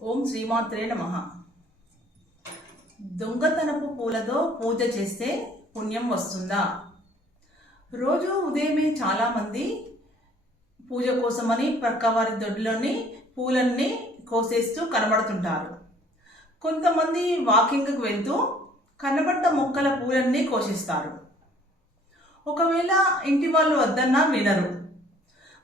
ఓం శ్రీమాత్రే నమ. దొంగతనపు పూలతో పూజ చేస్తే పుణ్యం వస్తుందా? రోజు ఉదయమే చాలామంది పూజ కోసమని ప్రక్కవారి దొడ్లోని పూలన్నీ కోసేస్తూ కనబడుతుంటారు. కొంతమంది వాకింగ్కి వెళ్తూ కనబడ్డ మొక్కల పూలన్నీ కోసేస్తారు. ఒకవేళ ఇంటి వాళ్ళు వద్దన్నా వినరు.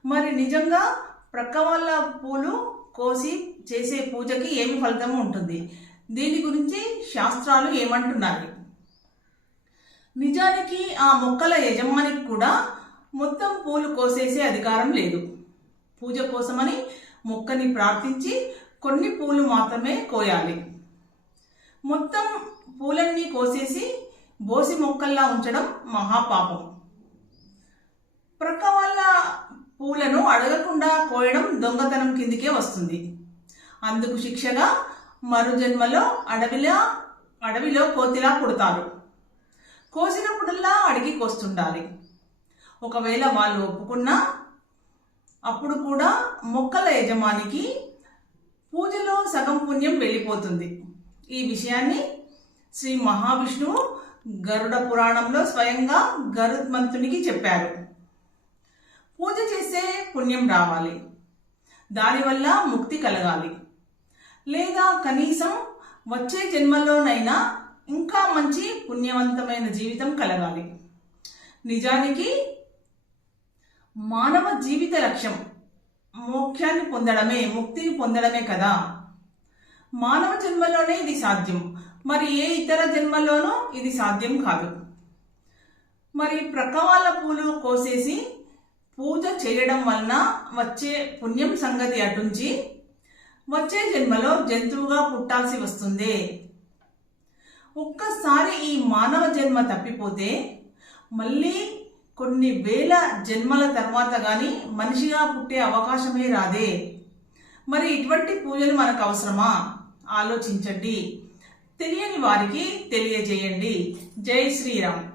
మరి నిజంగా ప్రక్క వాళ్ళ పూలు కోసి చేసే పూజకి ఏమి ఫలితం ఉంటుంది? దీని గురించి శాస్త్రాలు ఏమంటున్నాయి? నిజానికి ఆ మొక్కల యజమానికి కూడా మొత్తం పూలు కోసేసే అధికారం లేదు. పూజ కోసమని మొక్కని ప్రార్థించి కొన్ని పూలు మాత్రమే కోయాలి. మొత్తం పూలన్నీ కోసేసి బోసి మొక్కల్లా ఉంచడం మహాపాపం. ప్రక్క వాళ్ళ పూలను అడగకుండా కోయడం దొంగతనం కిందికే వస్తుంది. అందుకు శిక్షగా మరు జన్మలో అడవిలో అడవిలో కోతిలా పుడతారు. కోసినప్పుడల్లా అడిగి కోస్తుండాలి. ఒకవేళ వాళ్ళు ఒప్పుకున్నా అప్పుడు కూడా మొక్కల యజమానికి పూజలో సగం పుణ్యం వెళ్ళిపోతుంది. ఈ విషయాన్ని శ్రీ మహావిష్ణువు గరుడ పురాణంలో స్వయంగా గరుత్మంతునికి చెప్పారు. పూజ చేసే పుణ్యం రావాలి. దానివల్ల ముక్తి కలగాలి. లేదా కనీసం వచ్చే జన్మలోనైనా ఇంకా మంచి పుణ్యవంతమైన జీవితం కలగాలి. నిజానికి మానవ జీవిత లక్ష్యం మోక్షాన్ని పొందడమే ముక్తిని పొందడమే కదా. మానవ జన్మలోనే ఇది సాధ్యం. మరి ఏ ఇతర జన్మలోనూ ఇది సాధ్యం కాదు. మరి ప్రకవాల పూలు కోసేసి పూజ చేయడం వలన వచ్చే పుణ్యం సంగతి అటుంచి వచ్చే జన్మలో జంతువుగా పుట్టాల్సి వస్తుంది. ఒక్కసారి ఈ మానవ జన్మ తప్పిపోతే మళ్ళీ కొన్ని వేల జన్మల తర్వాత కానీ మనిషిగా పుట్టే అవకాశమే రాదే. మరి ఇటువంటి పూజలు మనకు అవసరమా? ఆలోచించండి. తెలియని వారికి తెలియజేయండి. జై శ్రీరామ్.